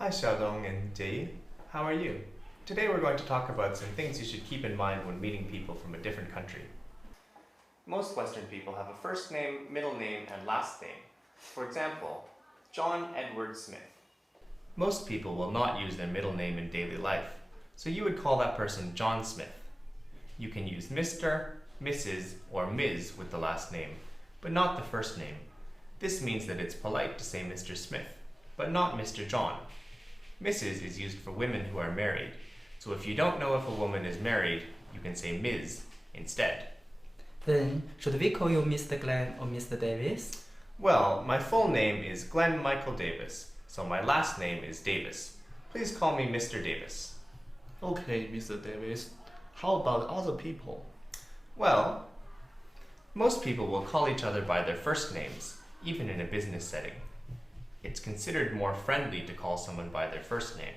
Hi Xiaodong and Jie. How are you? Today we're going to talk about some things you should keep in mind when meeting people from a different country. Most Western people have a first name, middle name, and last name. For example, John Edward Smith. Most people will not use their middle name in daily life, so you would call that person John Smith. You can use Mr., Mrs., or Ms. with the last name, but not the first name. This means that it's polite to say Mr. Smith, but not Mr. John. Mrs. is used for women who are married, so if you don't know if a woman is married, you can say Ms. instead. Then, should we call you Mr. Glenn or Mr. Davis? Well, my full name is Glenn Michael Davis, so my last name is Davis. Please call me Mr. Davis. Okay, Mr. Davis. How about other people? Well, most people will call each other by their first names, even in a business setting. It's considered more friendly to call someone by their first name.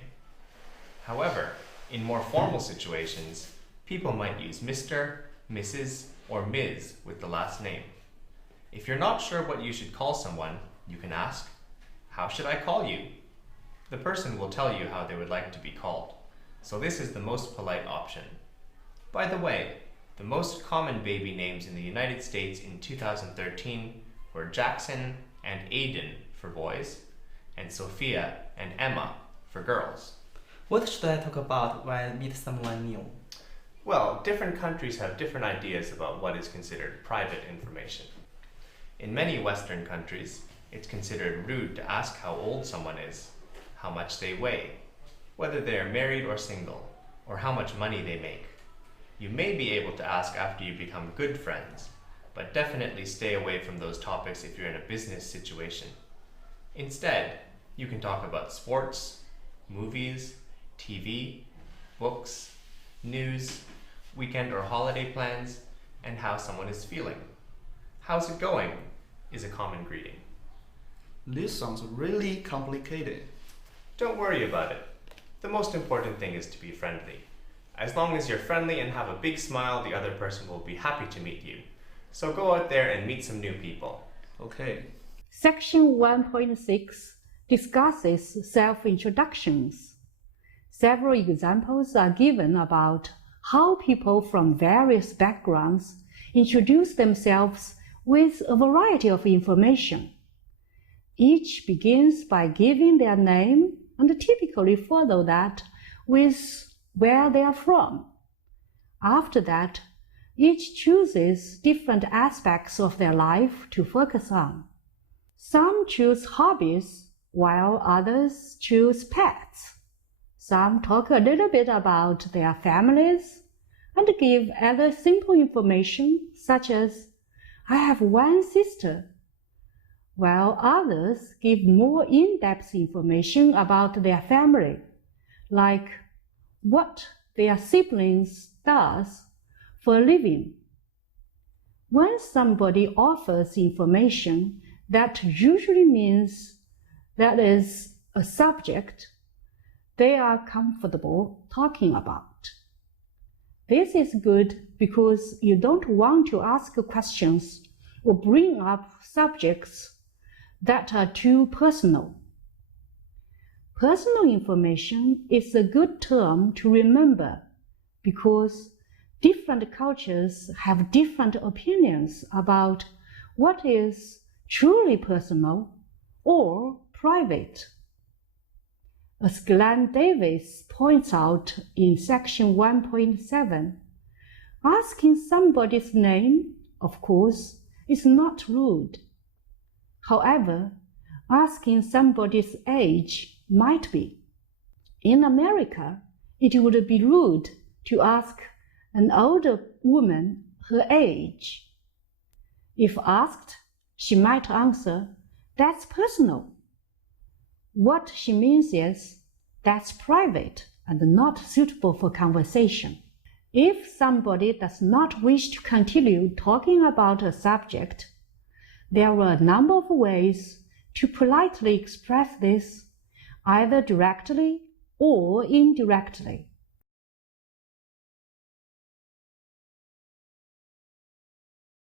However, in more formal situations, people might use Mr., Mrs., or Ms. with the last name. If you're not sure what you should call someone, you can ask, "How should I call you?" The person will tell you how they would like to be called, so this is the most polite option. By the way, the most common baby names in the United States in 2013 were Jackson and Aiden for boys, and Sophia and Emma for girls. What should I talk about when I meet someone new? Well, different countries have different ideas about what is considered private information. In many Western countries, it's considered rude to ask how old someone is, how much they weigh, whether they are married or single, or how much money they make. You may be able to ask after you become good friends, but definitely stay away from those topics if you're in a business situation. Instead, you can talk about sports, movies, TV, books, news, weekend or holiday plans, and how someone is feeling. "How's it going?" is a common greeting. This sounds really complicated. Don't worry about it. The most important thing is to be friendly. As long as you're friendly and have a big smile, the other person will be happy to meet you. So go out there and meet some new people. Okay. Section 1.6 discusses self-introductions. Several examples are given about how people from various backgrounds introduce themselves with a variety of information. Each begins by giving their name and typically follow that with where they are from. After that, each chooses different aspects of their life to focus on. Some choose hobbies, while others choose pets. Some talk a little bit about their families and give other simple information such as, "I have one sister," while others give more in-depth information about their family, like what their siblings does for a living. When somebody offers information, that usually means that is a subject they are comfortable talking about. This is good because you don't want to ask questions or bring up subjects that are too personal. Personal information is a good term to remember because different cultures have different opinions about what is truly personal or private. As Glenn Davis points out in section 1.7, asking somebody's name, of course, is not rude. However, asking somebody's age might be. In America, it would be rude to ask an older woman her age. If asked, she might answer, "That's personal." What she means is, "That's private and not suitable for conversation." If somebody does not wish to continue talking about a subject, there are a number of ways to politely express this, either directly or indirectly.